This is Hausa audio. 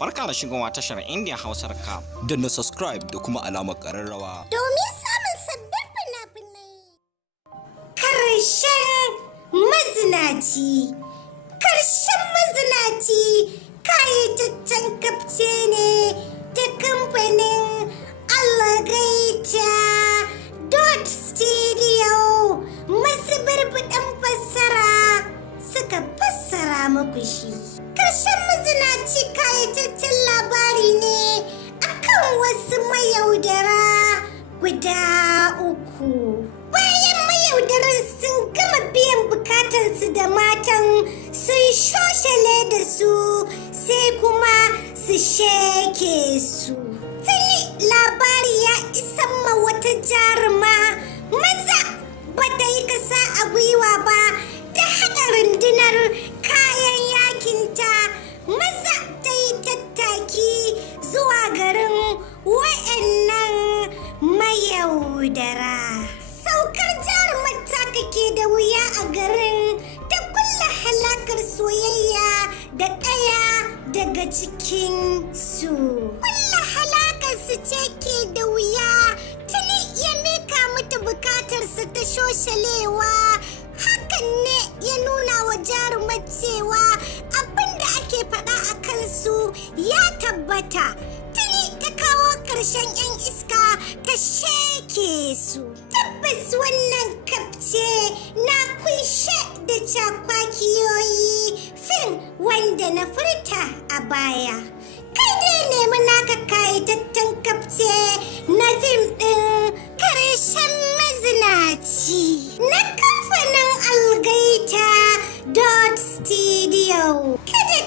Barka da shigowa tashar Indian Hausar ka. Danna subscribe da kuma alamar ƙararrawa. Domin samun sabbin fina-finai. Karshen mazinaci. Karshen mazinaci kayataccen kafce ne ta kamfanin algaita stodio masu barbaɗan fassara suka fassara muku shi. Karshen mazinaci kayataccen labari ne akan wasu mayaudara guda uku. Bayan mayaudaran sun gama biyan bukatarsu da matan sun shoshale da su sai kuma su sheke su. Tuni labari ya isan ma wata jaruma maza bata yi kasa a gwiwa ba ta haɗa rundunar kayan yakinta maza ta yi tattaki zuwa garin wa'annan mayaudara. Saukar jarumar taka ke da wuya a garin ta kulla halakar soyayya da ɗaya daga cikin su. Kulla halakar su ce ke da wuya tuni ya mika mata bukatarsa ta shoshalewa. Hakan ne ya nuna wa jarumar cewa abinda ake faɗa a kansu ya tabbata. Tuni ta kawo ƙarshen 'yan iska ta sheke su. Tabbas wannan kafce na kunshe da cakwakiyoyi fim wanda na furta a baya. Kai dai nemi naka kayataccen kafce na fim ɗin karshen mazinaci na kamfanin algaita studio. Kada